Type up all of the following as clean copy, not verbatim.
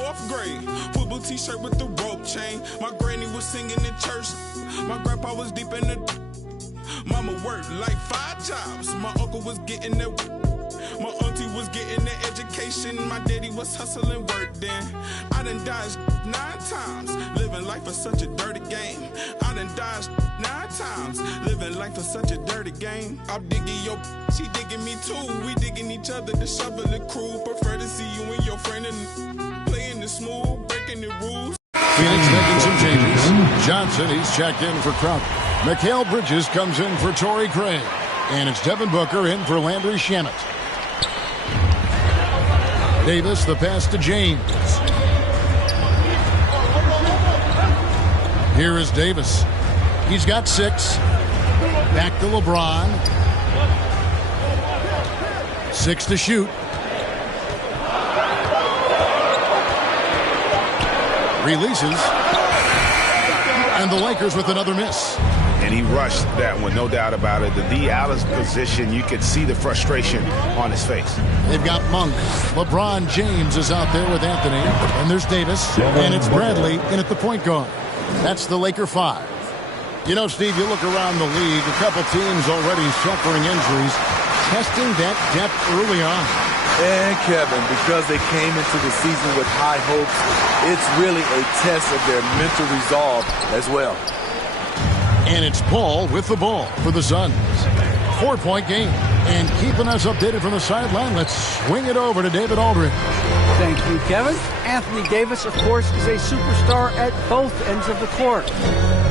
4th grade. Football t-shirt with the rope chain. My granny was singing in church. My grandpa was deep in the... Mama worked like 5 jobs. My uncle was getting that... My auntie was getting the education. My daddy was hustling work then. I done dodged 9 times. Living life is such a dirty game. I done dodged 9 times. Living life is such a dirty game. I'm digging your... She digging me too. We digging each other. The shovel the crew. Prefer to see you and your friend and playing the smooth, breaking the rules. Phoenix making some changes. Johnson, he's checked in for Crump. Mikal Bridges comes in for Torrey Craig. And it's Devin Booker in for Landry Shamet. Davis, the pass to James. Here is Davis. He's got 6. Back to LeBron. 6 to shoot. Releases. And the Lakers with another miss. And he rushed that one, no doubt about it. The D. Allen's position, you could see the frustration on his face. They've got Monk. LeBron James is out there with Anthony. And there's Davis. And it's Bradley in at the point guard. That's the Laker 5. You know, Steve, you look around the league, a couple teams already suffering injuries, testing that depth early on. And Kevin, because they came into the season with high hopes, it's really a test of their mental resolve as well. And it's Paul with the ball for the Suns. 4-point game. And keeping us updated from the sideline, let's swing it over to David Aldridge. Thank you, Kevin. Anthony Davis, of course, is a superstar at both ends of the court.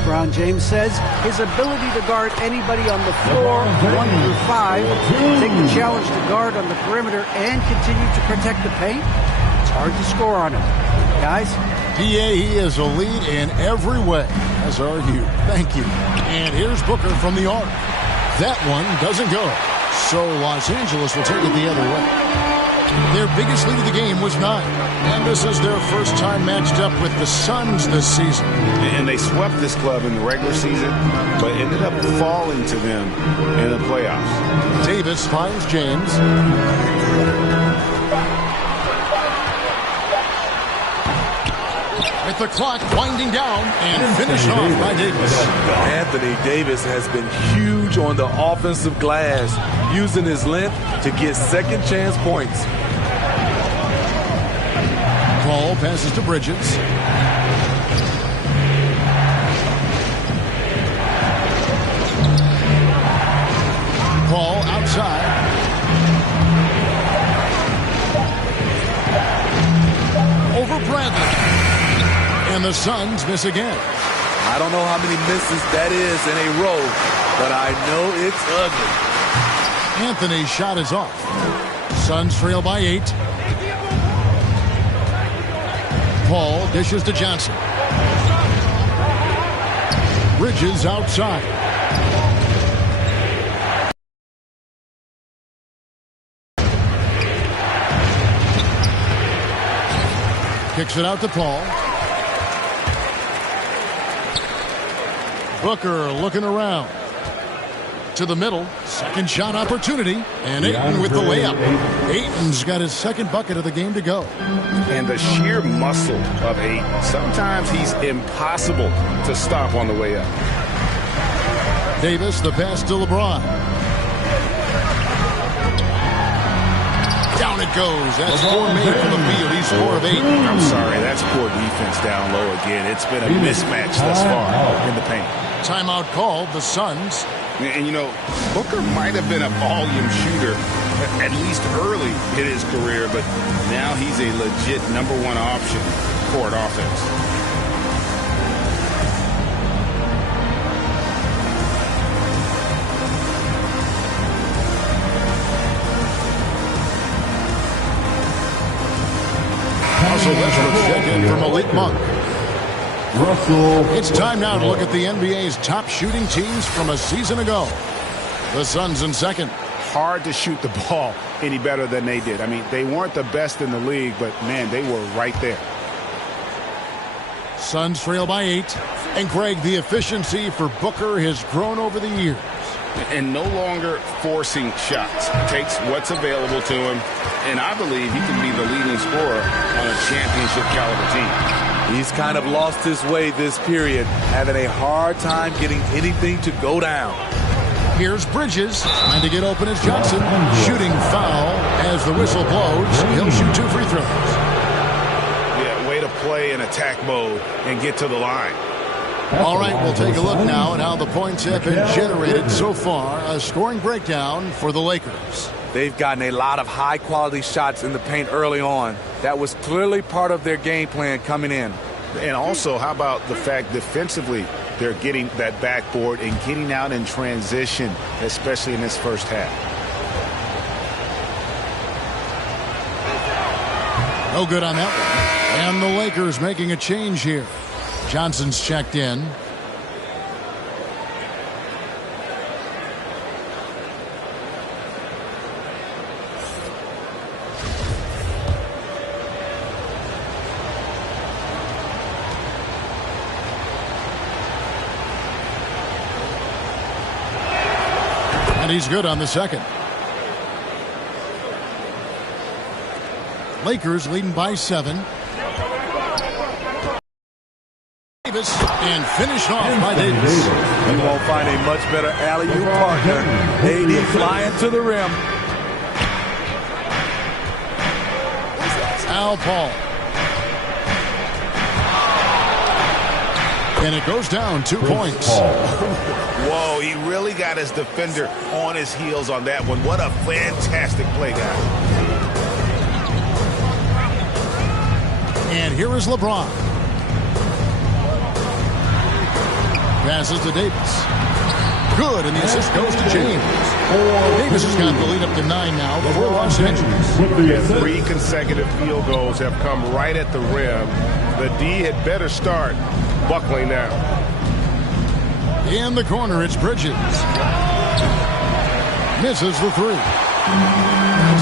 LeBron James says his ability to guard anybody on the floor, 1 through 5, take the challenge to guard on the perimeter, and continue to protect the paint, it's hard to score on him. Guys? He is a lead in every way, as are you. Thank you. And here's Booker from the arc. That one doesn't go. So Los Angeles will take it the other way. Their biggest lead of the game was 9. And this is their first time matched up with the Suns this season. And they swept this club in the regular season, but ended up falling to them in the playoffs. Davis finds James. With the clock winding down and finished off by Davis. Anthony Davis has been huge on the offensive glass, using his length to get second chance points. Paul passes to Bridges. Paul outside. Over Bradley. And the Suns miss again. I don't know how many misses that is in a row, but I know it's ugly. Anthony's shot is off. Suns trail by 8. Paul dishes to Johnson. Bridges outside. Kicks it out to Paul. Booker looking around. To the middle. Second shot opportunity. And Ayton with the layup. Ayton's got his second bucket of the game to go. And the sheer muscle of Ayton. Sometimes he's impossible to stop on the way up. Davis, the pass to LeBron. Down it goes. That's 4 made from the field. He's 4 of 8. I'm sorry, that's poor defense down low again. It's been a mismatch thus far in the paint. Timeout called, the Suns. And, you know, Booker might have been a volume shooter, at least early in his career, but now he's a legit #1 option court offense. Russell Westbrook check in for Malik Monk. It's time now to look at the NBA's top shooting teams from a season ago. The Suns in second. Hard to shoot the ball any better than they did. I mean, they weren't the best in the league, but, man, they were right there. Suns trail by 8. And, Greg, the efficiency for Booker has grown over the years. and no longer forcing shots. Takes what's available to him, and I believe he can be the leading scorer on a championship caliber team. He's kind of lost his way this period, having a hard time getting anything to go down. Here's Bridges trying to get open as Johnson. Shooting foul as the whistle blows. He'll shoot 2 free throws. Yeah, way to play in attack mode and get to the line. All right, we'll take a look now at how the points have been generated so far. A scoring breakdown for the Lakers. They've gotten a lot of high-quality shots in the paint early on. That was clearly part of their game plan coming in. And also, how about the fact defensively they're getting that backboard and getting out in transition, especially in this first half. No good on that one. And the Lakers making a change here. Johnson's checked in. And he's good on the second. Lakers leading by 7. Davis, and finished off by Davis. You won't find a much better alley-oop partner. AD flying to the rim. Al Paul. And it goes down 2 points. Whoa, he really got his defender on his heels on that one. What a fantastic play, guys. And here is LeBron. Passes to Davis. Good, and the assist goes to James. Davis has got the lead up to 9 now for Los Angeles. 3 consecutive field goals have come right at the rim. The D had better start buckling now. In the corner, it's Bridges. Misses the 3.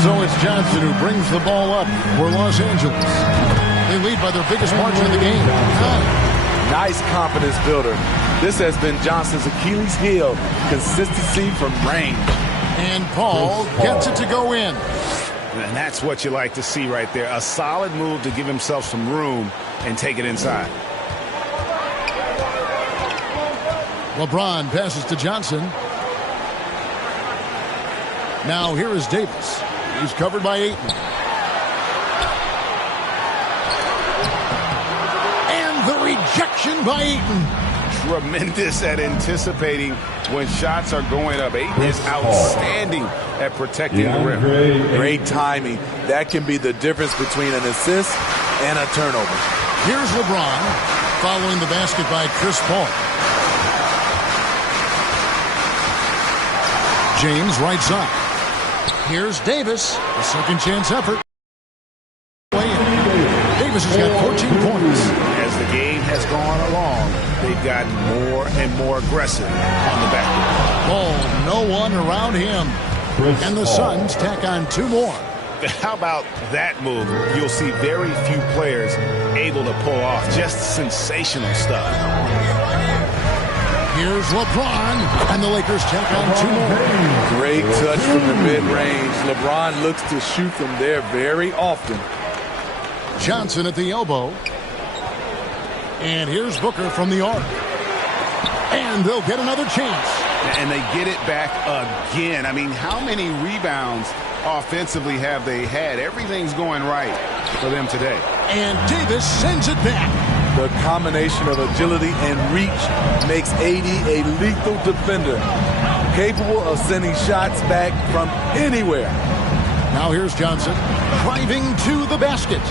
So it's Johnson who brings the ball up for Los Angeles. They lead by their biggest margin of the game. 9. Nice confidence builder. This has been Johnson's Achilles heel, consistency from range. And Paul gets it to go in. And that's what you like to see right there. A solid move to give himself some room and take it inside. LeBron passes to Johnson. Now here is Davis. He's covered by Ayton. And the rejection by Ayton. Tremendous at anticipating when shots are going up. Ayton is outstanding at protecting the rim. Great timing. That can be the difference between an assist and a turnover. Here's LeBron following the basket by Chris Paul. James right side. Here's Davis. A second chance effort. Davis has got 14 points. As the game has gone along, they've gotten more and more aggressive on the backboard. Oh, no one around him. And the Suns tack on 2 more. How about that move? You'll see very few players able to pull off. Just sensational stuff. Here's LeBron, and the Lakers take on 2 more. Great touch from the mid-range. LeBron looks to shoot from there very often. Johnson at the elbow. And here's Booker from the arc. And they'll get another chance. And they get it back again. I mean, how many rebounds offensively have they had? Everything's going right for them today. And Davis sends it back. The combination of agility and reach makes AD a lethal defender, capable of sending shots back from anywhere. Now here's Johnson driving to the basket.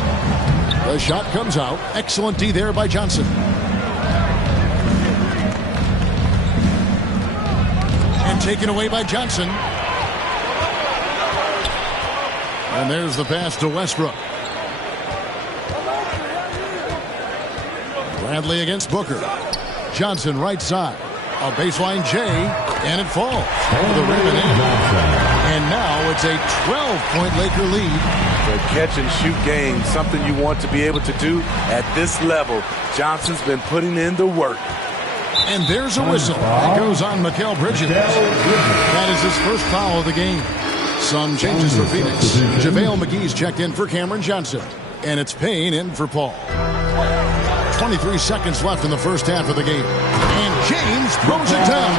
The shot comes out. Excellent D there by Johnson. And taken away by Johnson. And there's the pass to Westbrook. Bradley against Booker. Johnson right side. A baseline J, and it falls over the rim and in. And now it's a 12-point Laker lead. The catch-and-shoot game, something you want to be able to do at this level. Johnson's been putting in the work. And there's a whistle. It goes on Mikal Bridges. That is his first foul of the game. Some changes for Phoenix. JaVale McGee's checked in for Cameron Johnson. And it's Payne in for Paul. 23 seconds left in the first half of the game. And James throws it down.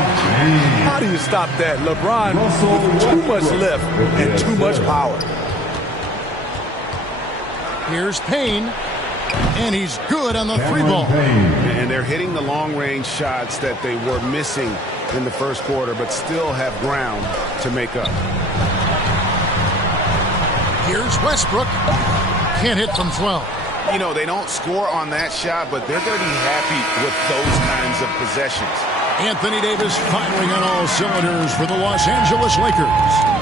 How do you stop that? LeBron with too much lift and too much power. Here's Payne. And he's good on the three ball. And they're hitting the long-range shots that they were missing in the first quarter, but still have ground to make up. Here's Westbrook. Can't hit from 12. You know, they don't score on that shot, but they're going to be happy with those kinds of possessions. Anthony Davis firing on all cylinders for the Los Angeles Lakers.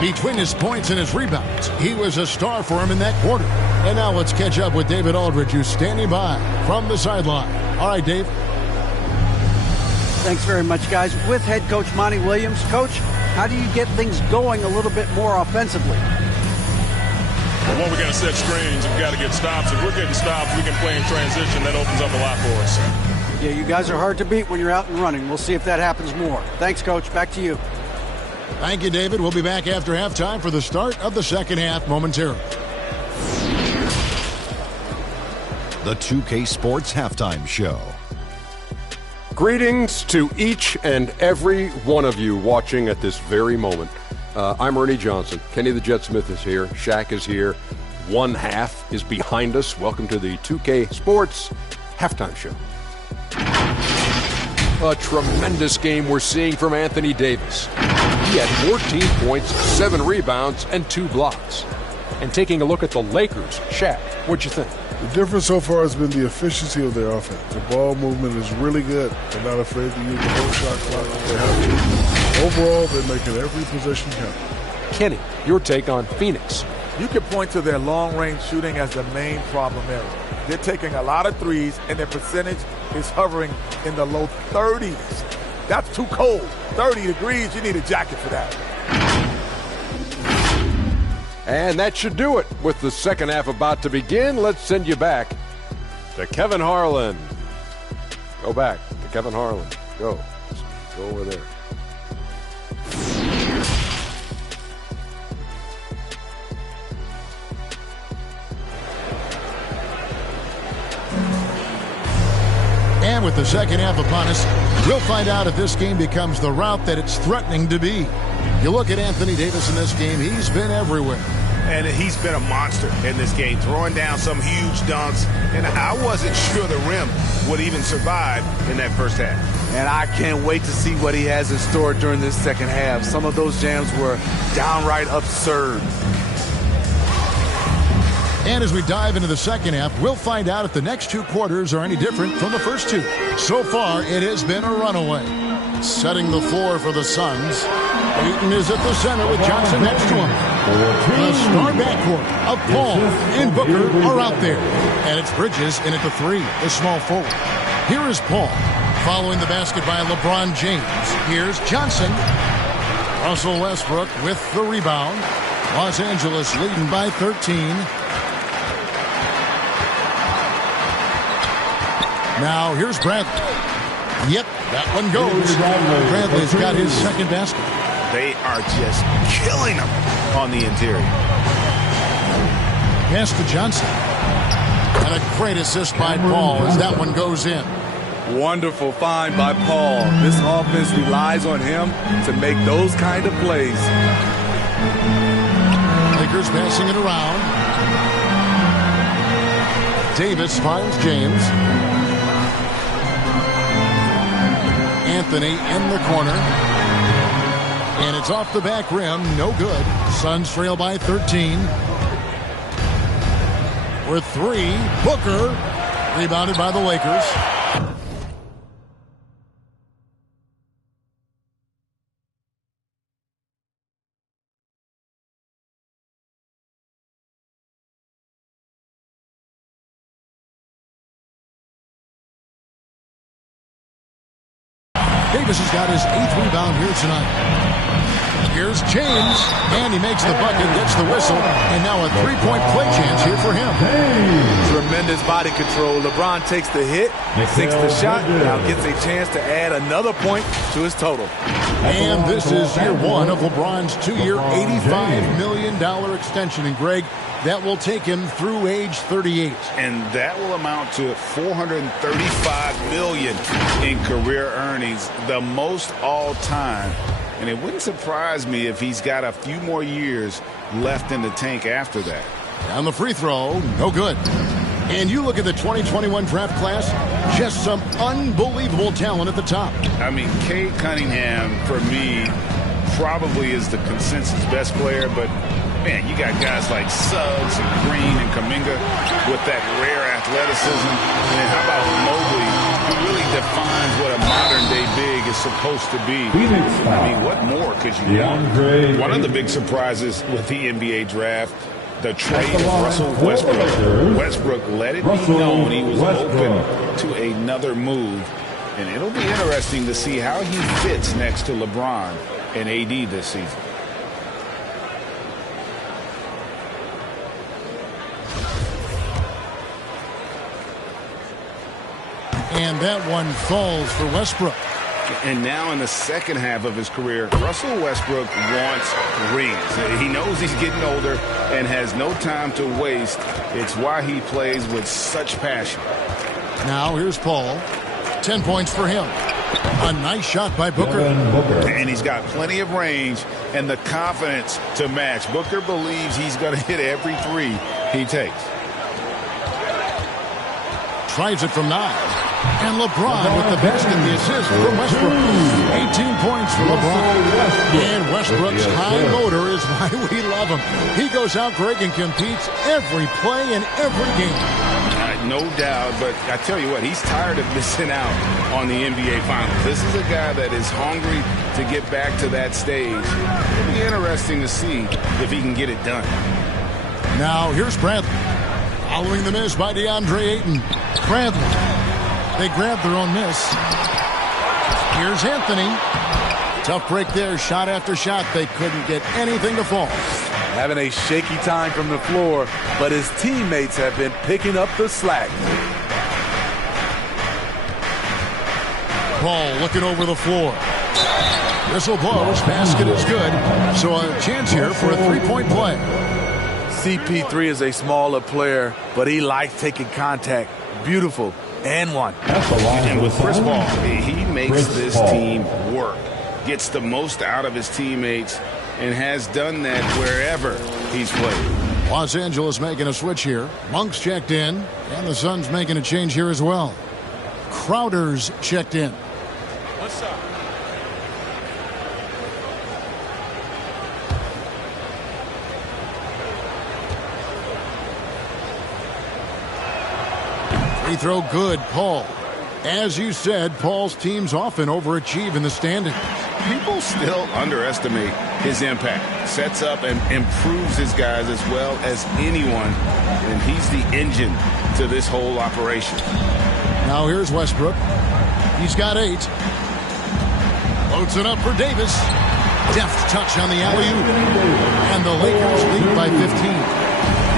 Between his points and his rebounds, he was a star for him in that quarter. And now let's catch up with David Aldridge, who's standing by from the sideline. All right, Dave. Thanks very much, guys. With head coach Monty Williams. Coach, how do you get things going a little bit more offensively? Well, one, we got to set screens. We've got to get stops. If we're getting stops, we can play in transition. That opens up a lot for us. Yeah, you guys are hard to beat when you're out and running. We'll see if that happens more. Thanks, Coach. Back to you. Thank you, David. We'll be back after halftime for the start of the second half momentarily. The 2K Sports Halftime Show. Greetings to each and every one of you watching at this very moment. I'm Ernie Johnson. Kenny the Jet Smith is here. Shaq is here. One half is behind us. Welcome to the 2K Sports Halftime Show. A tremendous game we're seeing from Anthony Davis. He had 14 points, 7 rebounds, and 2 blocks. And taking a look at the Lakers, Shaq, what'd you think? The difference so far has been the efficiency of their offense. The ball movement is really good. They're not afraid to use the whole shot clock if they have to. Overall, they're making every possession count. Kenny, your take on Phoenix. You can point to their long-range shooting as the main problem area. They're taking a lot of threes, and their percentage is hovering in the low 30s. That's too cold. 30 degrees, you need a jacket for that. And that should do it. With the second half about to begin, let's send you back to Kevin Harlan. Go back to Kevin Harlan. Go over there. And with the second half upon us, we'll find out if this game becomes the route that it's threatening to be. You look at Anthony Davis in this game, he's been everywhere. And he's been a monster in this game, throwing down some huge dunks. And I wasn't sure the rim would even survive in that first half. And I can't wait to see what he has in store during this second half. Some of those jams were downright absurd. And as we dive into the second half, we'll find out if the next 2 quarters are any different from the first 2. So far, it has been a runaway. Setting the floor for the Suns. Ayton is at the center with Johnson next to him. The star backcourt of Paul and Booker are out there. And it's Bridges in at the 3, the small forward. Here is Paul, following the basket by LeBron James. Here's Johnson. Russell Westbrook with the rebound. Los Angeles leading by 13. Now here's Bradley. Yep, that one goes. Bradley's got his second basket. They are just killing them on the interior. Pass to Johnson. And a great assist by Paul as that one goes in. Wonderful find by Paul. This offense relies on him to make those kind of plays. Lakers passing it around. Davis finds James. Anthony in the corner. And it's off the back rim. No good. Suns trail by 13. With 3. Booker. Rebounded by the Lakers. Davis has got his 8th rebound here tonight. Here's James, and he makes the bucket, gets the whistle, and now a three-point play chance here for him. Tremendous body control. LeBron takes the hit, sinks the shot, now gets a chance to add another point to his total. And this is year one of LeBron's two-year, $85 million extension. And, Greg, that will take him through age 38. And that will amount to $435 million in career earnings, the most all time. And it wouldn't surprise me if he's got a few more years left in the tank after that. On the free throw, no good. And you look at the 2021 draft class, just some unbelievable talent at the top. I mean, Cade Cunningham, for me, probably is the consensus best player, but man, you got guys like Suggs and Green and Kuminga with that rare athleticism. And how about Mobley, who really defines what a modern-day big is supposed to be? I mean, what more could you want? One of the big surprises with the NBA draft, the trade of Russell Westbrook. Westbrook let it be known he was open to another move. And it'll be interesting to see how he fits next to LeBron and AD this season. And that one falls for Westbrook. And now in the second half of his career, Russell Westbrook wants rings. He knows he's getting older and has no time to waste. It's why he plays with such passion. Now here's Paul. 10 points for him. A nice shot by Booker. And he's got plenty of range and the confidence to match. Booker believes he's going to hit every three he takes. Tries it from 9. And LeBron with the basket, the assist for Westbrook. 18 points for LeBron. And Westbrook's high motor is why we love him. He goes out, Greg, and competes every play and every game. No doubt, but I tell you what, he's tired of missing out on the NBA Finals. This is a guy that is hungry to get back to that stage. It'll be interesting to see if he can get it done. Now, here's Bradley. Following the miss by DeAndre Ayton. Bradley. They grab their own miss. Here's Anthony. Tough break there, shot after shot. They couldn't get anything to fall. Having a shaky time from the floor, but his teammates have been picking up the slack. Paul looking over the floor. Whistle blows, basket is good. So a chance here for a three-point play. CP3 is a smaller player, but he likes taking contact. Beautiful. And one. And with Chris Paul, he makes this team work, gets the most out of his teammates, and has done that wherever he's played. Los Angeles making a switch here. Monk's checked in, and the Suns making a change here as well. Crowder's checked in. What's up? Free throw good, Paul. As you said, Paul's teams often overachieve in the standings. People still underestimate his impact. Sets up and improves his guys as well as anyone. And he's the engine to this whole operation. Now here's Westbrook. He's got 8. Loads it up for Davis. Deft touch on the alley-oop. And the Lakers lead by 15.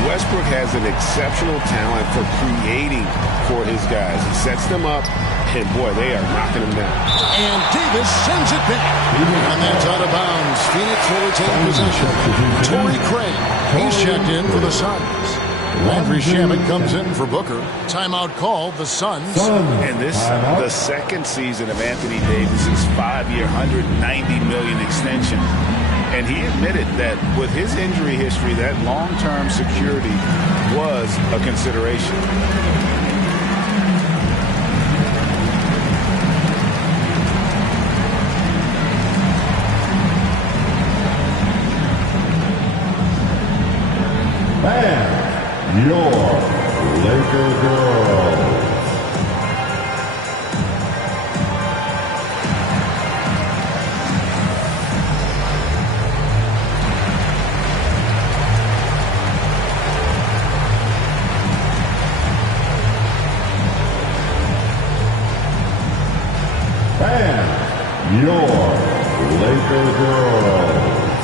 Westbrook has an exceptional talent for creating for his guys. He sets them up, and boy, they are knocking him down. And Davis sends it back. And that's out of bounds. Phoenix will retain possession. Torrey Craig, he's checked in for the Suns. Landry Shamet comes in for Booker. Timeout called the Suns. And this the second season of Anthony Davis's 5-year, $190 million extension. And he admitted that with his injury history, that long-term security was a consideration. And your Laker girls. And your Laker girls.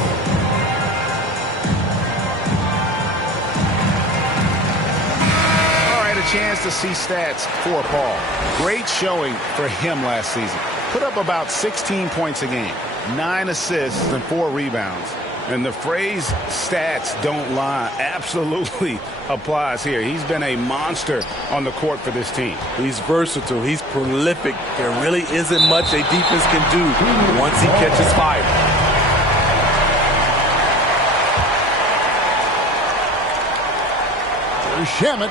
chance to see stats for Paul. Great showing for him last season. Put up about 16 points a game, 9 assists, and 4 rebounds. And the phrase stats don't lie absolutely applies here. He's been a monster on the court for this team. He's versatile. He's prolific. There really isn't much a defense can do once he catches fire. There's Shamet.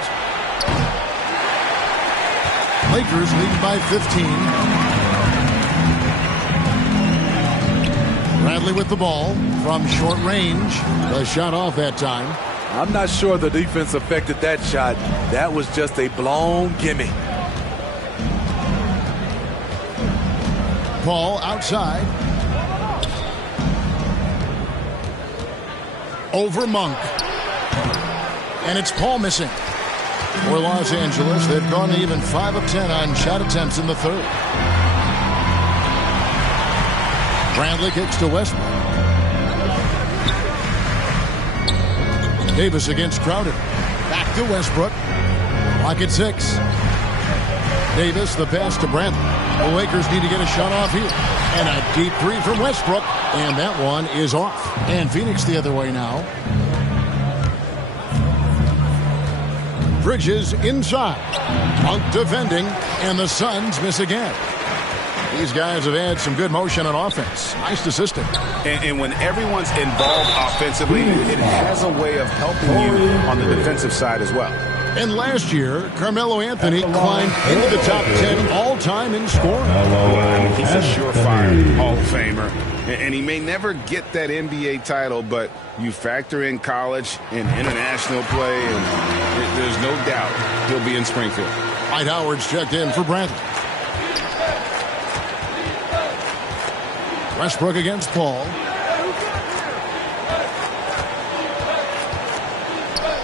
Lakers lead by 15. Bradley with the ball from short range. The shot off that time. I'm not sure the defense affected that shot. That was just a blown gimme. Paul outside. Over Monk. And it's Paul missing. For Los Angeles, they've gone even 5 of 10 on shot attempts in the third. Bradley kicks to Westbrook. Davis against Crowder. Back to Westbrook. Lock at 6. Davis, the pass to Bradley. The Lakers need to get a shot off here. And a deep 3 from Westbrook. And that one is off. And Phoenix the other way now. Bridges inside. Monk defending. And the Suns miss again. These guys have had some good motion on offense. Nice assisting. And when everyone's involved offensively, it has a way of helping you on the defensive side as well. And last year, Carmelo Anthony climbed into the top 10 all-time in scoring. Well, I mean, he's a surefire Hall of Famer. And he may never get that NBA title, but you factor in college and international play, and there's no doubt he'll be in Springfield. Dwight Howard's checked in for Bradley. Westbrook against Paul.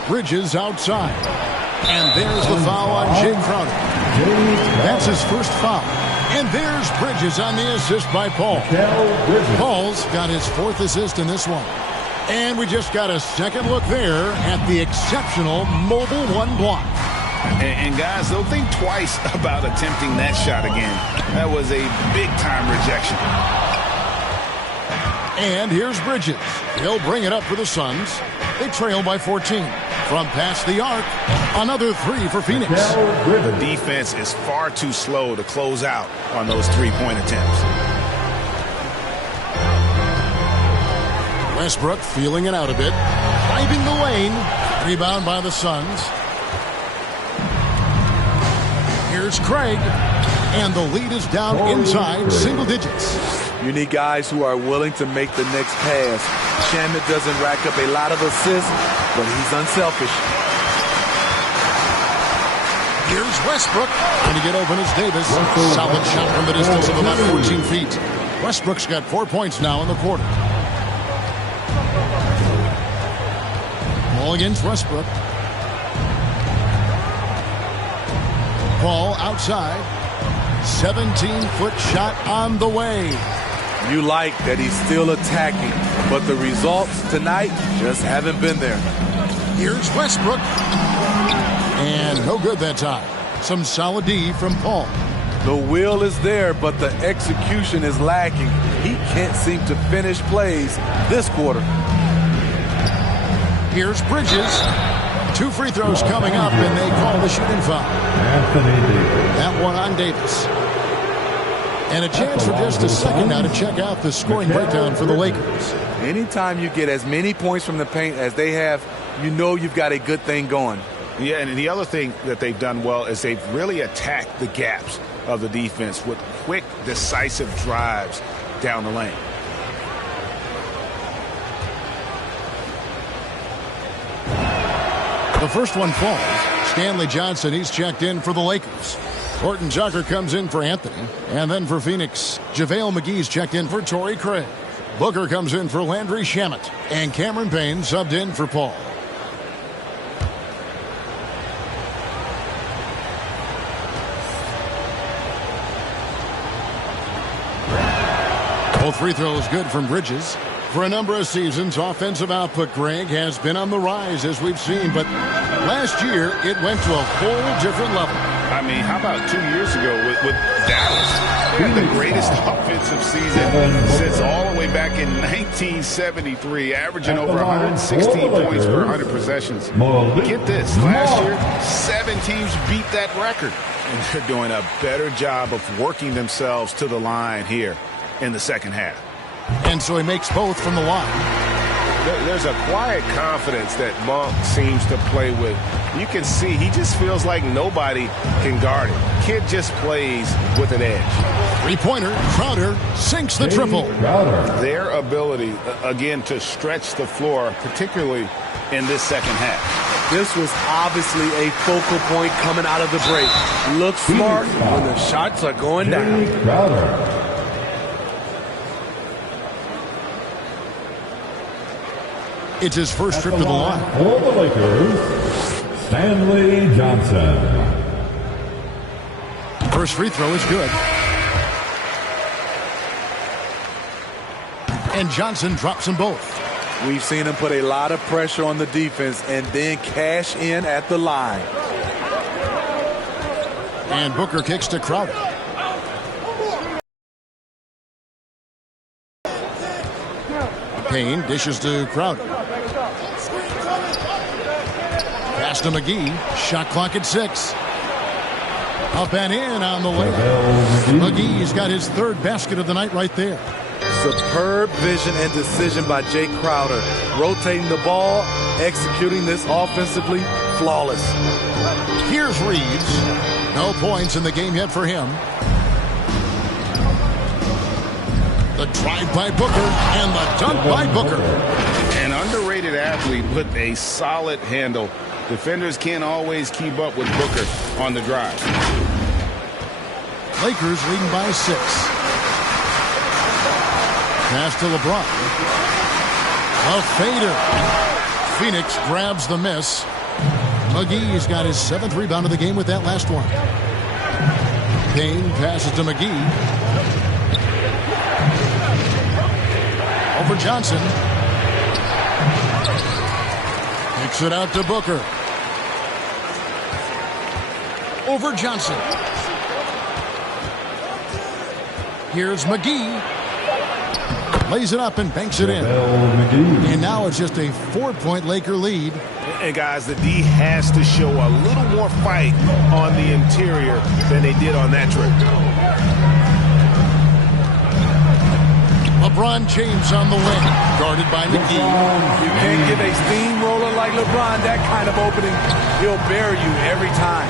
Bridges outside. And there's the foul on Jay Crowder. That's his first foul. And there's Bridges on the assist by Paul. Paul's got his 4th assist in this one. And we just got a second look there at the exceptional mobile 1 block. And guys, they'll think twice about attempting that shot again. That was a big-time rejection. And here's Bridges. He'll bring it up for the Suns. They trail by 14. From past the arc, another 3 for Phoenix. The defense is far too slow to close out on those 3-point attempts. Westbrook feeling it out a bit. Driving the lane. Rebound by the Suns. Here's Craig. And the lead is down inside single digits. You need guys who are willing to make the next pass. Shamet doesn't rack up a lot of assists, but he's unselfish. Here's Westbrook. Trying to get open is Davis. Solid shot from the distance of about 14 feet. Westbrook's got 4 points now in the quarter. Ball against Westbrook. Paul outside. 17-foot shot on the way. You like that he's still attacking, but the results tonight just haven't been there. Here's Westbrook. And no good that time. Some solid D from Paul. The will is there, but the execution is lacking. He can't seem to finish plays this quarter. Here's Bridges. 2 free throws coming up, and they call the shooting foul. That one on Davis. And a chance for just a second now to check out the scoring breakdown for the Lakers. Anytime you get as many points from the paint as they have, you know you've got a good thing going. Yeah, and the other thing that they've done well is they've really attacked the gaps of the defense with quick, decisive drives down the lane. The first one falls. Stanley Johnson, he's checked in for the Lakers. Horton Tucker comes in for Anthony. And then for Phoenix, JaVale McGee's checked in for Torrey Craig. Booker comes in for Landry Shamet. And Cameron Payne subbed in for Paul. Both free throws good from Bridges. For a number of seasons, offensive output, Greg, has been on the rise, as we've seen. But last year, it went to a whole different level. I mean, how about 2 years ago with Dallas? They had the greatest offensive season since all the way back in 1973, averaging over 116 points per 100 possessions. Get this, last year, 7 teams beat that record. And they're doing a better job of working themselves to the line here in the second half. And so he makes both from the line. There's a quiet confidence that Monk seems to play with. You can see he just feels like nobody can guard him. Kid just plays with an edge. Three-pointer, Crowder sinks the triple. Their ability, again, to stretch the floor, particularly in this second half. This was obviously a focal point coming out of the break. Look smart when the shots are going down. It's his first trip to the line. For the Lakers, Stanley Johnson. First free throw is good. And Johnson drops them both. We've seen him put a lot of pressure on the defense and then cash in at the line. And Booker kicks to Crowder. Payne dishes to Crowder. Pass to McGee. Shot clock at 6. Up and in on the way. McGee's got his third basket of the night right there. Superb vision and decision by Jay Crowder. Rotating the ball, executing this offensively, flawless. Here's Reeves. No points in the game yet for him. The drive by Booker and the dunk by Booker. An underrated athlete with a solid handle. Defenders can't always keep up with Booker on the drive. Lakers leading by 6. Pass to LeBron. A fader. Phoenix grabs the miss. McGee's got his 7th rebound of the game with that last one. Payne passes to McGee. Over Johnson. Kicks it out to Booker. Over Johnson. Here's McGee. Lays it up and banks it in. And now it's just a 4-point Laker lead. And guys, the D has to show a little more fight on the interior than they did on that trip. LeBron James on the wing, guarded by McGee. You can't give a steamroller like LeBron that kind of opening. He'll bury you every time.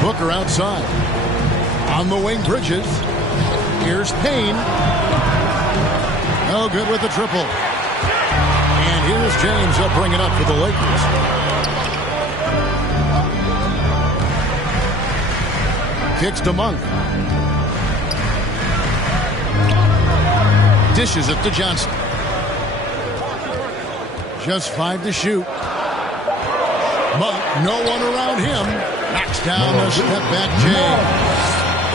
Booker outside. On the wing, Bridges. Here's Payne. No good with the triple. And here's James. They'll bring it up for the Lakers. Kicks to Monk. Dishes it to Johnson. Just 5 to shoot. Monk, no one around him. Knocks down the step-back jam.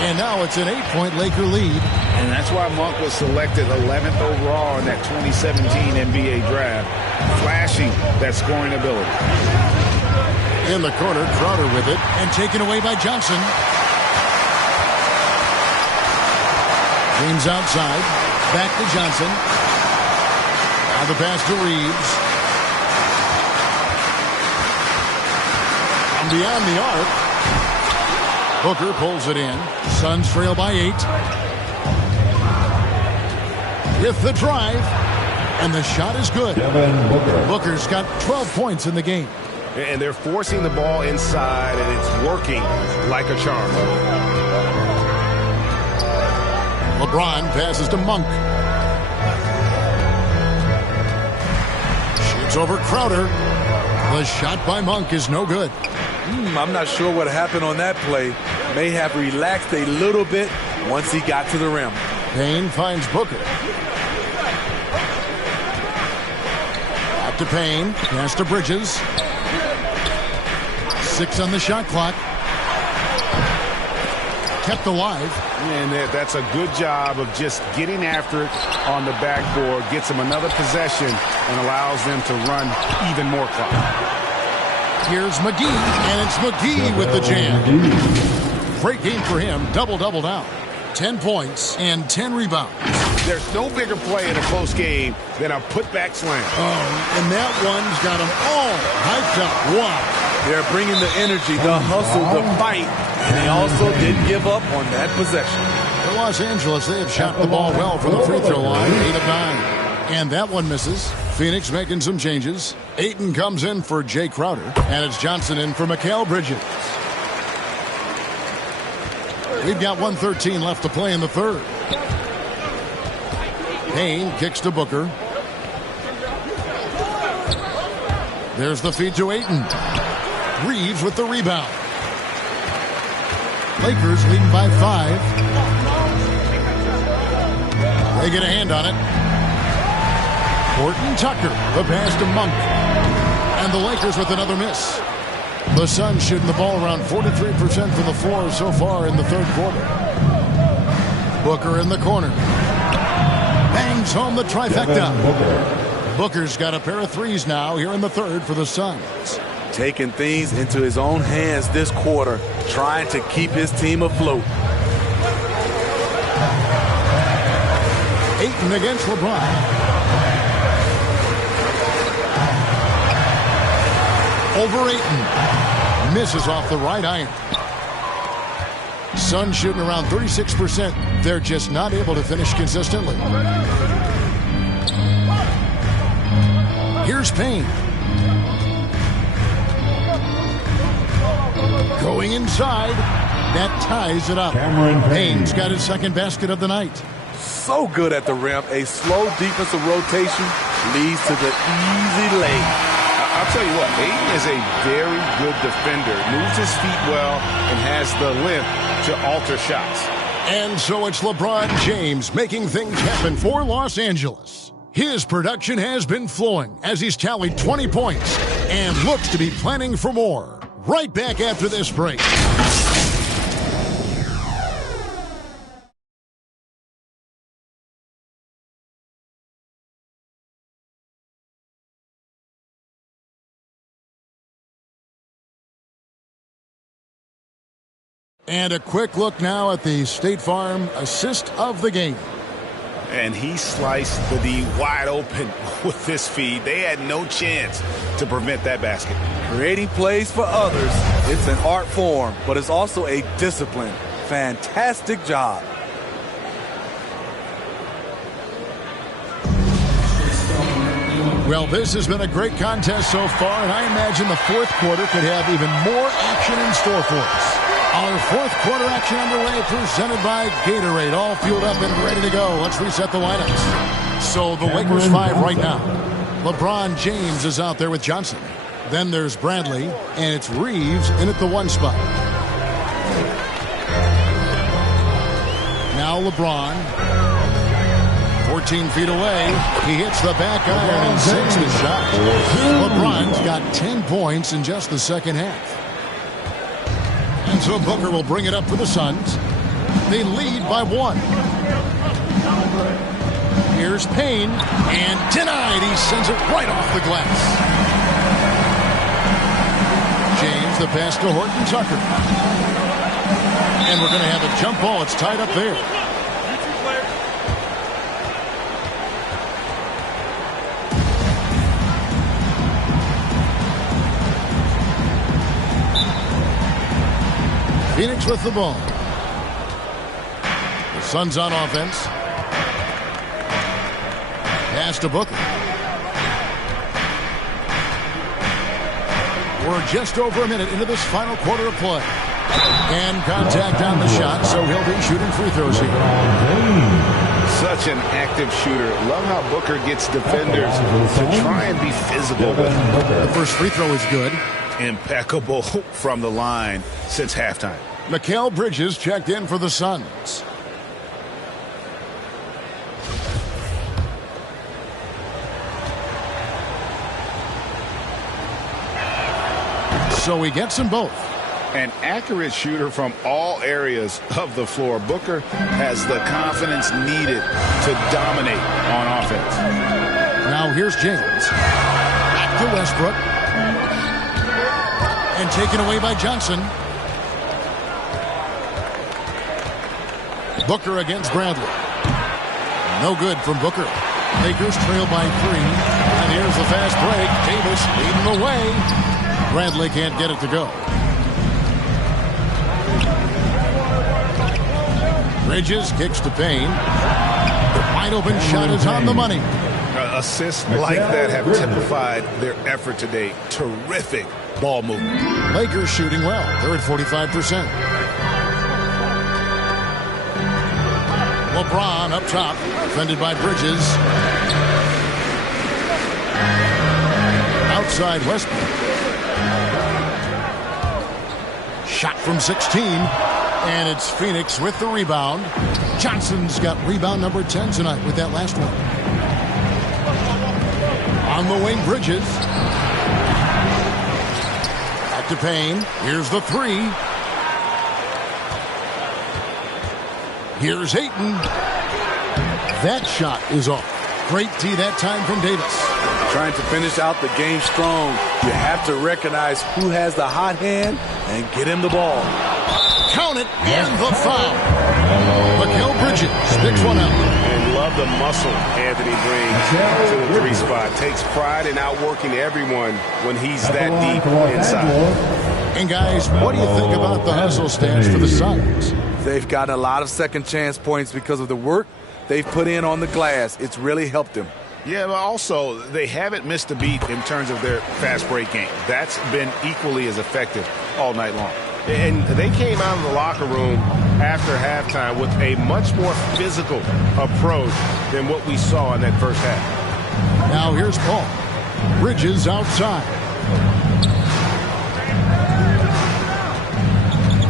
And now it's an 8-point Laker lead. And that's why Monk was selected 11th overall in that 2017 NBA draft, flashing that scoring ability. In the corner, Crowder with it, and taken away by Johnson. James outside, back to Johnson. Now the pass to Reeves. And beyond the arc, Booker pulls it in. Suns trail by 8. With the drive, and the shot is good. Booker's got 12 points in the game. And they're forcing the ball inside, and it's working like a charm. LeBron passes to Monk. Shoots over Crowder. The shot by Monk is no good. I'm not sure what happened on that play. May have relaxed a little bit once he got to the rim. Payne finds Booker. Out to Payne. Pass to Bridges. 6 on the shot clock. Kept alive. And that's a good job of just getting after it on the backboard, gets them another possession, and allows them to run even more clock. Here's McGee, and it's McGee with the jam. Great game for him, double-double now. 10 points and 10 rebounds. There's no bigger play in a close game than a putback slam. Oh, and that one's got them all hyped up. Wow. They're bringing the energy, the hustle, the fight, and they also didn't give up on that possession. For Los Angeles, they have shot the ball well from the free throw line, 8 of 9. And that one misses. Phoenix making some changes. Ayton comes in for Jay Crowder, and it's Johnson in for Mikal Bridges. We've got 1:13 left to play in the third. Payne kicks to Booker. There's the feed to Ayton. Reeves with the rebound. Lakers leading by 5. They get a hand on it. Horton Tucker, the pass to Monk. And the Lakers with another miss. The Suns shooting the ball around 43% from the floor so far in the third quarter. Booker in the corner. Bangs home the trifecta. Booker's got a pair of threes now here in the third for the Suns. Taking things into his own hands this quarter, trying to keep his team afloat. Ayton against LeBron. Over Ayton. Misses off the right iron. Suns shooting around 36%. They're just not able to finish consistently. Here's Payne. Going inside. That ties it up. Payne's got his second basket of the night. So good at the rim. A slow defensive rotation leads to the easy lay. I'll tell you what, Ayton is a very good defender. Moves his feet well and has the length to alter shots. And so it's LeBron James making things happen for Los Angeles. His production has been flowing as he's tallied 20 points and looks to be planning for more. Right back after this break. And a quick look now at the State Farm assist of the game. And he sliced the D wide open with this feed. They had no chance to prevent that basket. Creating plays for others, it's an art form, but it's also a discipline. Fantastic job. Well, this has been a great contest so far, and I imagine the fourth quarter could have even more action in store for us. Our fourth quarter action underway, presented by Gatorade, all fueled up and ready to go. Let's reset the lineups. So the Lakers 5 right now. LeBron James is out there with Johnson. Then there's Bradley, and it's Reeves in at the 1 spot. Now LeBron, 14 feet away. He hits the back iron and sinks the shot. LeBron's got 10 points in just the second half. And so Booker will bring it up for the Suns. They lead by 1. Here's Payne, and denied. He sends it right off the glass. James, the pass to Horton Tucker. And we're going to have a jump ball. It's tied up there. Phoenix with the ball. The Suns on offense. Pass to Booker. We're just over a minute into this final quarter of play. And contact on the shot, so he'll be shooting free throws here. Such an active shooter. Love how Booker gets defenders to try and be physical. The first free throw is good. Impeccable from the line since halftime. Mikal Bridges checked in for the Suns. So he gets them both. An accurate shooter from all areas of the floor. Booker has the confidence needed to dominate on offense. Now here's James. Back to Westbrook. And taken away by Johnson. Booker against Bradley. No good from Booker. Lakers trail by 3. And here's the fast break. Davis leading the way. Bradley can't get it to go. Bridges kicks to Payne. Wide open shot is on the money. Assists like that have typified their effort today. Terrific ball movement. Lakers shooting well. They're at 45%. LeBron up top, defended by Bridges. Outside Westbrook. Shot from 16. And it's Phoenix with the rebound. Johnson's got rebound number 10 tonight with that last one. On the wing, Bridges. Back to Payne. Here's the 3. Here's Ayton. That shot is off. Great D that time from Davis. Trying to finish out the game strong. You have to recognize who has the hot hand and get him the ball. Count it, and the foul. Mikal Bridges picks one out. And love the muscle Anthony brings to the 3 spot. Takes pride in outworking everyone when he's that deep inside. And guys, what do you think about the hustle stats for the Suns? They've gotten a lot of second chance points because of the work they've put in on the glass. It's really helped them. Yeah, but also they haven't missed a beat in terms of their fast break game. That's been equally as effective all night long. And they came out of the locker room after halftime with a much more physical approach than what we saw in that first half. Now here's Paul. Bridges outside.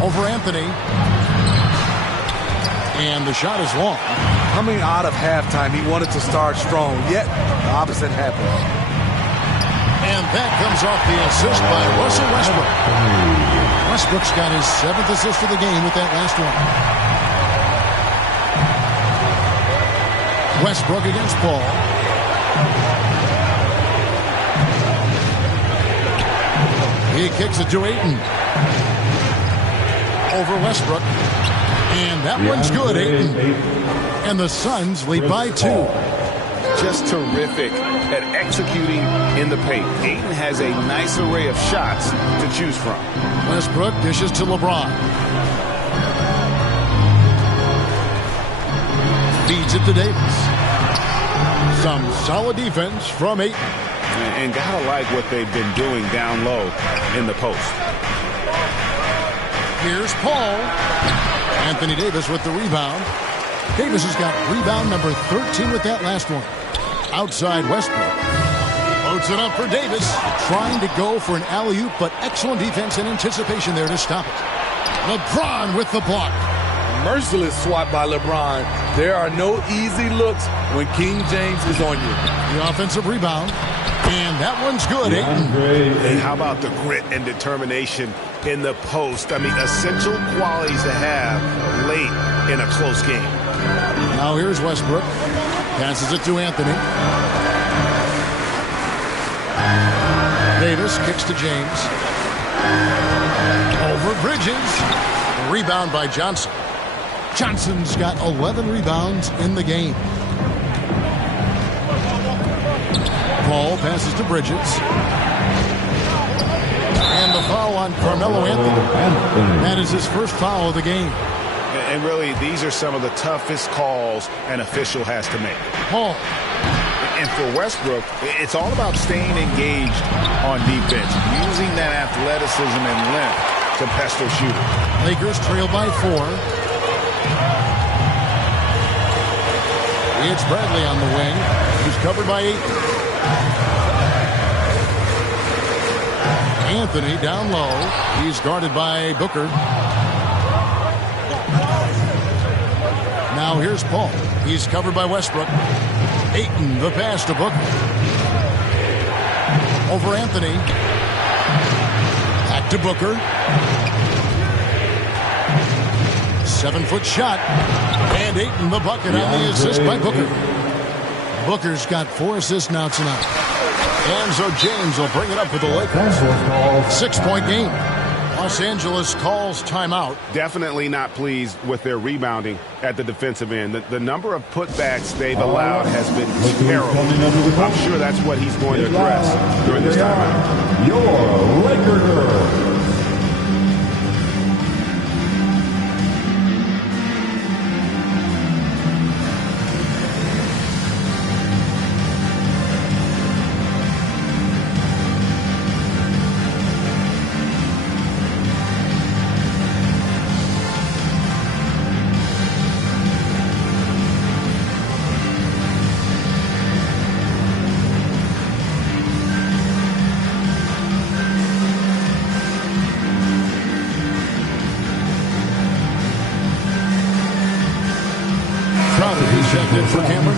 Over Anthony. And the shot is long. Coming out of halftime, he wanted to start strong, yet the opposite happened. And that comes off the assist by Russell Westbrook. Westbrook's got his 7th assist of the game with that last one. Westbrook against Paul. He kicks it to Ayton. Over Westbrook. And that one's good, Ayton. And the Suns lead by 2. Just terrific at executing in the paint. Ayton has a nice array of shots to choose from. Westbrook dishes to LeBron. Feeds it to Davis. Some solid defense from Ayton. And gotta like what they've been doing down low in the post. Here's Paul. Anthony Davis with the rebound. Davis has got rebound number 13 with that last one. Outside Westbrook. Loads it up for Davis. Trying to go for an alley-oop, but excellent defense and anticipation there to stop it. LeBron with the block. Merciless swat by LeBron. There are no easy looks when King James is on you. The offensive rebound. And that one's good, Ayton. And how about the grit and determination in the post? I mean, essential qualities to have late in a close game. Now here's Westbrook. Passes it to Anthony. Davis kicks to James. Over Bridges. Rebound by Johnson. Johnson's got 11 rebounds in the game. Paul passes to Bridges. And the foul on Carmelo Anthony. That is his first foul of the game. And really, these are some of the toughest calls an official has to make. Paul. And for Westbrook, it's all about staying engaged on defense, using that athleticism and length to pester shooters. Lakers trail by 4. It's Bradley on the wing. He's covered by 8. Anthony down low. He's guarded by Booker. Now here's Paul. He's covered by Westbrook. Ayton, the pass to Booker. Over Anthony. Back to Booker. 7-foot shot. And Ayton the bucket on the assist by Booker. Booker's got 4 assists now tonight. And so James will bring it up with the Lakers. 6-point game. Los Angeles calls timeout. Definitely not pleased with their rebounding at the defensive end. The number of putbacks they've allowed has been terrible. I'm sure that's what he's going to address during this timeout. Your Laker girl.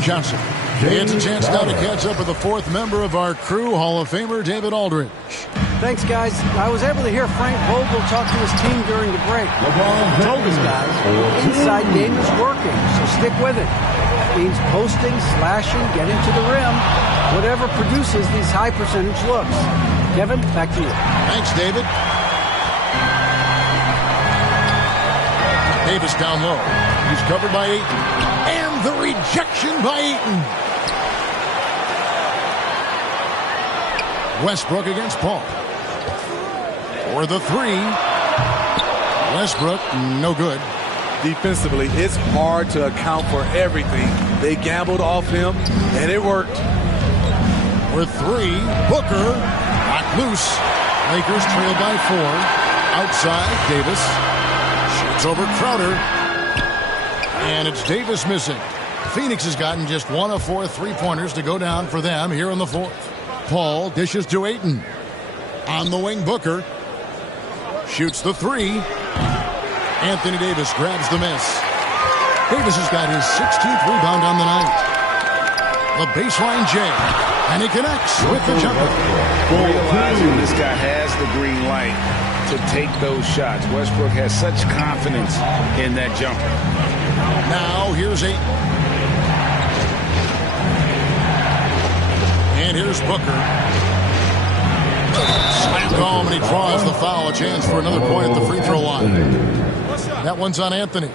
Johnson. It's a chance now to catch up with the 4th member of our crew, Hall of Famer David Aldridge. Thanks, guys. I was able to hear Frank Vogel talk to his team during the break. He told his guys the inside game is working, so stick with it. That means posting, slashing, getting to the rim, whatever produces these high-percentage looks. Kevin, back to you. Thanks, David. Davis down low. He's covered by Ayton. And the rejection by Ayton. Westbrook against Paul. For the 3. Westbrook, no good. Defensively, it's hard to account for everything. They gambled off him, and it worked. For 3, Booker, not loose. Lakers trail by 4. Outside, Davis. Shoots over Crowder. And it's Davis missing. Phoenix has gotten just 1 of 4 3-pointers to go down for them here in the 4th. Paul dishes to Ayton. On the wing, Booker. Shoots the 3. Anthony Davis grabs the miss. Davis has got his 16th rebound on the night. The baseline J. And he connects with the jumper. Realizing this guy has the green light to take those shots. Westbrook has such confidence in that jumper. Now here's Ayton. And here's Booker. Slam home, and he draws the foul. A chance for another point at the free throw line. That one's on Anthony.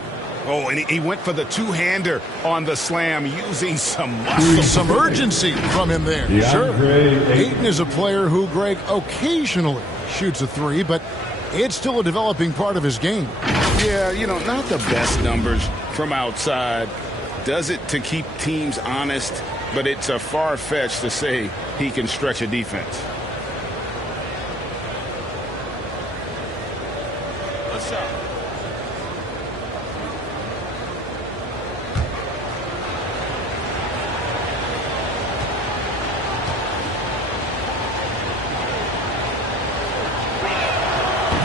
Oh, and he went for the two-hander on the slam using some muscle. Some urgency from him there. Sure. Ayton is a player who, Greg, occasionally shoots a 3, but it's still a developing part of his game. Yeah, you know, not the best numbers from outside. Does it to keep teams honest, but it's a far-fetched to say he can stretch a defense. What's up?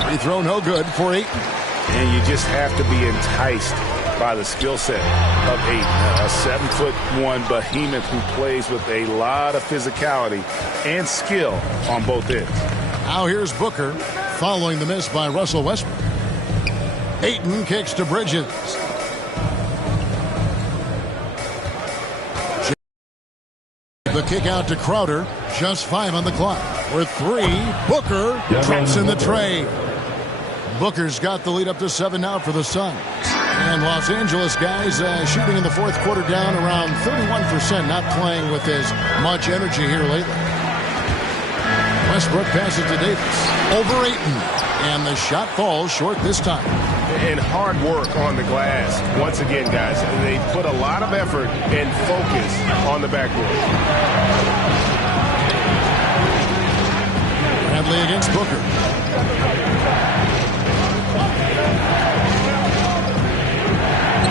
Free throw no good for Ayton. And you just have to be enticed by the skill set of Ayton, a 7'1" behemoth who plays with a lot of physicality and skill on both ends. Now here's Booker following the miss by Russell Westbrook. Ayton kicks to Bridges. The kick out to Crowder. Just 5 on the clock. With 3, Booker drops in the tray. Booker's got the lead up to 7 now for the Suns. And Los Angeles guys shooting in the 4th quarter down around 31%, not playing with as much energy here lately. Westbrook passes to Davis. Over Ayton. And the shot falls short this time. And hard work on the glass. Once again, guys, they put a lot of effort and focus on the backboard. Bradley against Booker.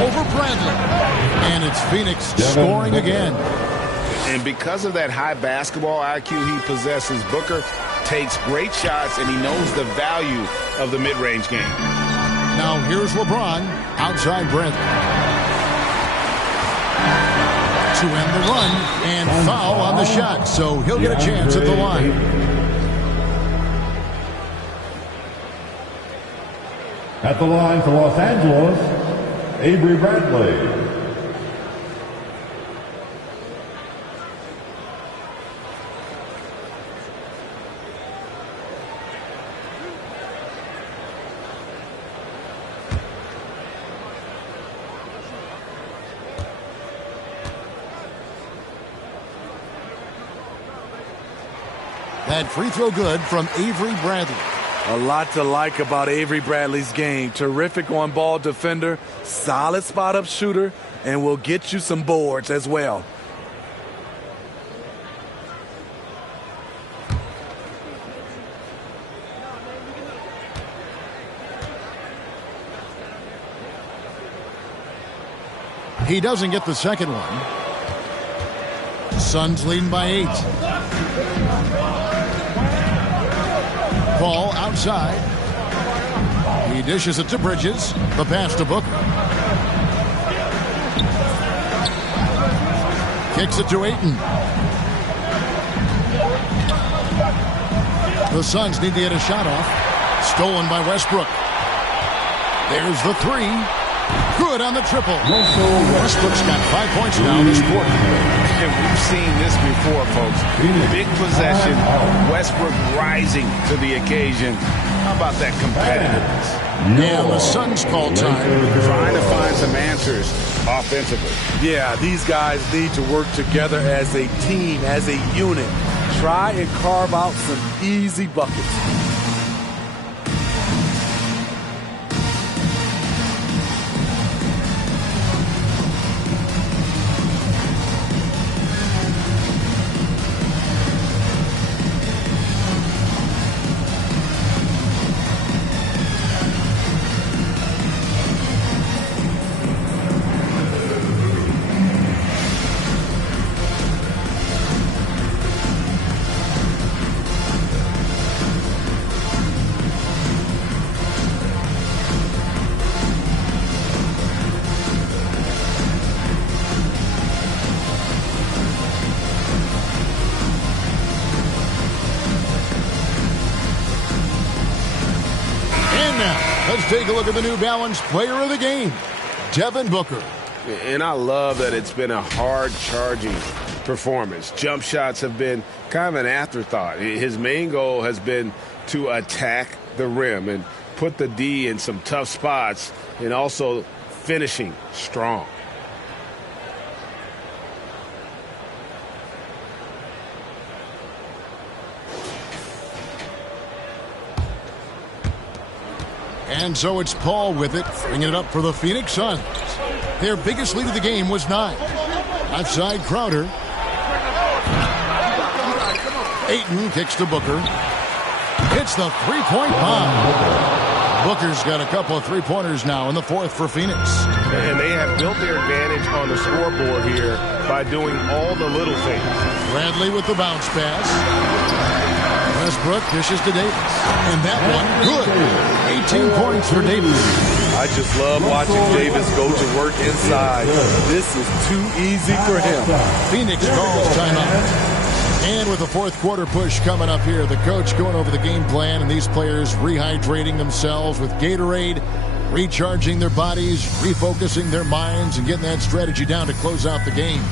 Over Bradley. And it's Phoenix scoring again. And because of that high basketball IQ he possesses, Booker takes great shots, and he knows the value of the mid-range game. Now here's LeBron outside Bradley. To end the run, and foul on the shot, so he'll get a chance at the line. At the line for Los Angeles, Avery Bradley. That free throw good from Avery Bradley. A lot to like about Avery Bradley's game. Terrific on-ball defender, solid spot-up shooter, and will get you some boards as well. He doesn't get the second one. Suns leading by 8. Ball outside. He dishes it to Bridges. The pass to Booker. Kicks it to Ayton. The Suns need to get a shot off. Stolen by Westbrook. There's the 3. Good on the triple. Westbrook's got 5 points now this quarter. And we've seen this before, folks. Big possession, Westbrook rising to the occasion. How about that competitiveness? And the Suns call time. Trying to find some answers offensively. Yeah, these guys need to work together as a team, as a unit. Try and carve out some easy buckets. Let's take a look at the New Balance player of the game, Devin Booker. And I love that it's been a hard-charging performance. Jump shots have been kind of an afterthought. His main goal has been to attack the rim and put the D in some tough spots and also finishing strong. And so it's Paul with it, bringing it up for the Phoenix Suns. Their biggest lead of the game was 9. Outside Crowder. Ayton kicks to Booker. Hits the three-point bomb. Booker's got a couple of three-pointers now in the 4th for Phoenix. And they have built their advantage on the scoreboard here by doing all the little things. Bradley with the bounce pass. Westbrook dishes to Davis. And that one, good. 18 points for Davis. I just love watching Davis go to work inside. This is too easy for him. Phoenix calls timeout. And with the 4th quarter push coming up here, the coach going over the game plan and these players rehydrating themselves with Gatorade, recharging their bodies, refocusing their minds, and getting that strategy down to close out the game.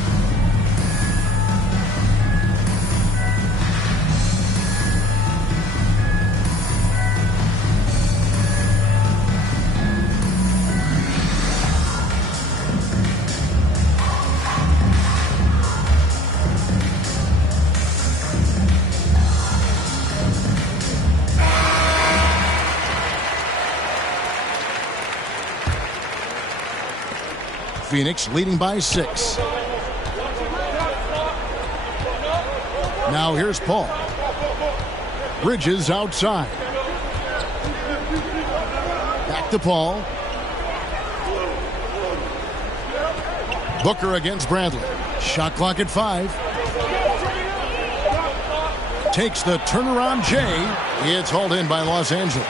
Phoenix leading by 6. Now here's Paul. Bridges outside. Back to Paul. Booker against Bradley. Shot clock at 5. Takes the turnaround J. It's hauled in by Los Angeles.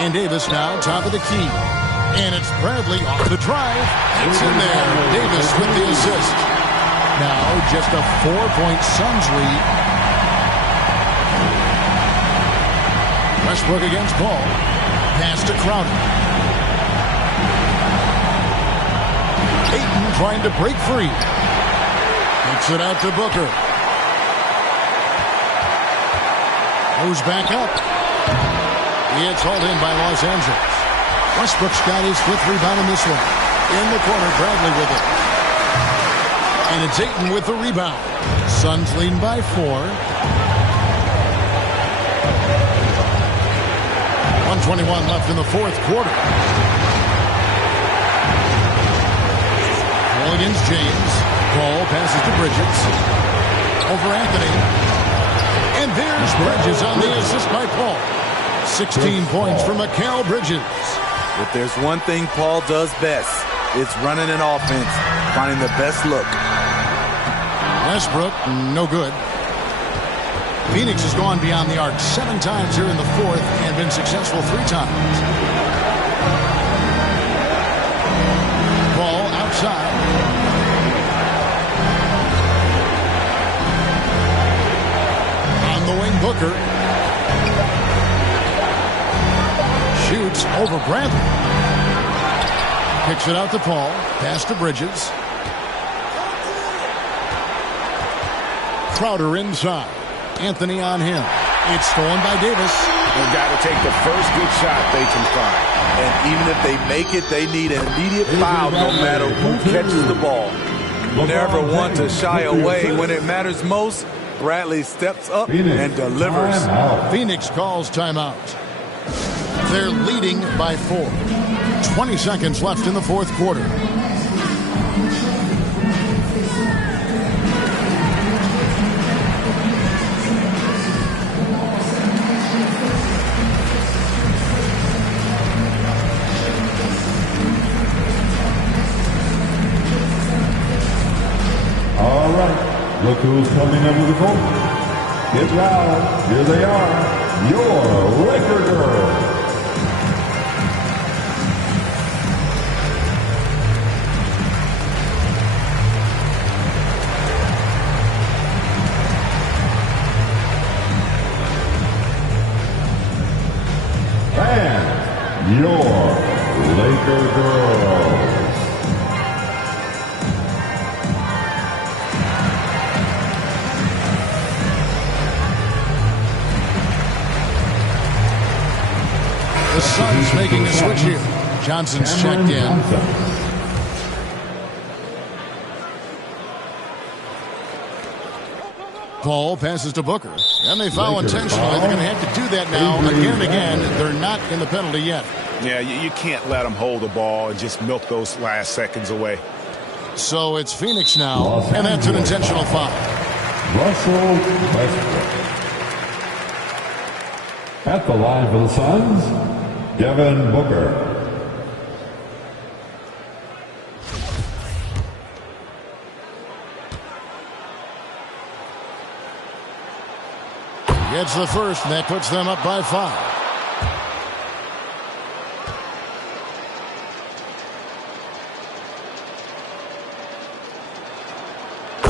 And Davis now top of the key. And it's Bradley off the drive. It's in there. Davis with the assist. Now just a 4-point Suns lead. Westbrook against Paul. Pass to Crowder. Ayton trying to break free. Kicks it out to Booker. Goes back up. It's hauled in by Los Angeles. Westbrook's got his 5th rebound in this one. In the corner, Bradley with it. And it's Ayton with the rebound. Suns lead by 4. 1:21 left in the 4th quarter. Ball against James. Ball passes to Bridges. Over Anthony. And there's Bridges on the assist by Paul. 16 points for Mikal Bridges. If there's one thing Paul does best, it's running an offense, finding the best look. Westbrook, no good. Phoenix has gone beyond the arc 7 times here in the 4th and been successful 3 times. Ball outside. On the wing, Booker. Shoots over Bradley. Kicks it out to Paul. Pass to Bridges. Crowder inside. Anthony on him. It's stolen by Davis. They've got to take the first good shot they can find. And even if they make it, they need an immediate foul no matter who catches the ball. Never want to shy away. When it matters most, Bradley steps up and delivers. Phoenix calls timeout. They're leading by 4. 20 seconds left in the 4th quarter. All right, look who's coming under the court. Get loud. Here they are, your Laker girls. And your Laker girls. The Suns making a switch here. Johnson's checked in. Paul passes to Booker. And they foul intentionally. They're going to have to do that now again and again. They're not in the penalty yet. Yeah, you can't let them hold the ball and just milk those last seconds away. So it's Phoenix now, and that's an intentional foul. Russell Westbrook. At the line for the Suns, Devin Booker. Gets the first, and that puts them up by 5.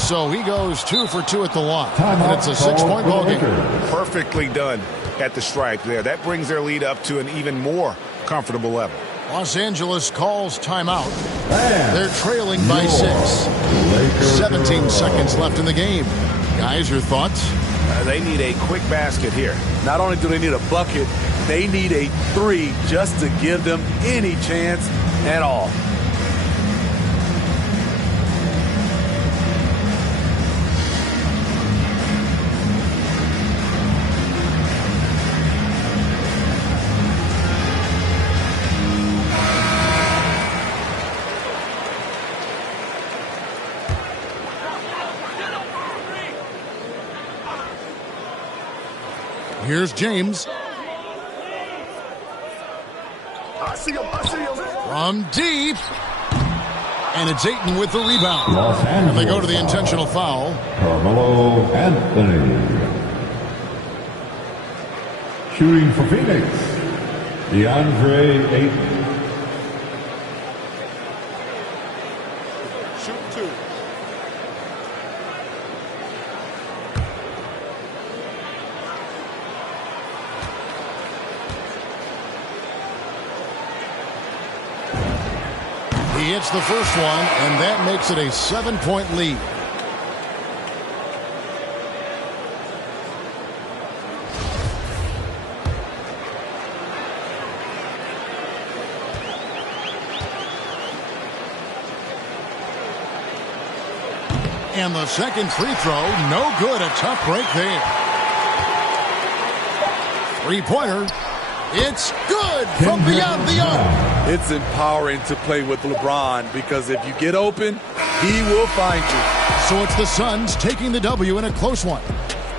So he goes 2 for 2 at the line, and it's a 6-point ball game. Perfectly done at the stripe there. That brings their lead up to an even more comfortable level. Los Angeles calls timeout. They're trailing by 6. 17 seconds left in the game. Guys, your thoughts? They need a quick basket here. Not only do they need a bucket, they need a 3 just to give them any chance at all. Here's James. From deep. And it's Ayton with the rebound. And they go to the intentional foul. Carmelo Anthony. Shooting for Phoenix, DeAndre Ayton. Shoot 2. He hits the first one, and that makes it a 7-point lead. And the second free throw, no good. A tough break there. Three-pointer. It's good from beyond the arc. It's empowering to play with LeBron because if you get open, he will find you. So it's the Suns taking the W in a close one.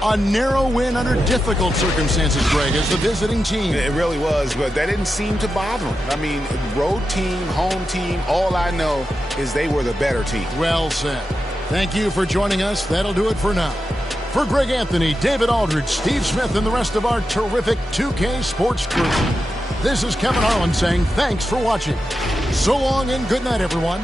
A narrow win under difficult circumstances, Greg, as the visiting team. It really was, but that didn't seem to bother them. I mean, road team, home team, all I know is they were the better team. Well said. Thank you for joining us. That'll do it for now. For Greg Anthony, David Aldridge, Steve Smith, and the rest of our terrific 2K Sports crew, this is Kevin Harlan saying thanks for watching. So long and good night, everyone.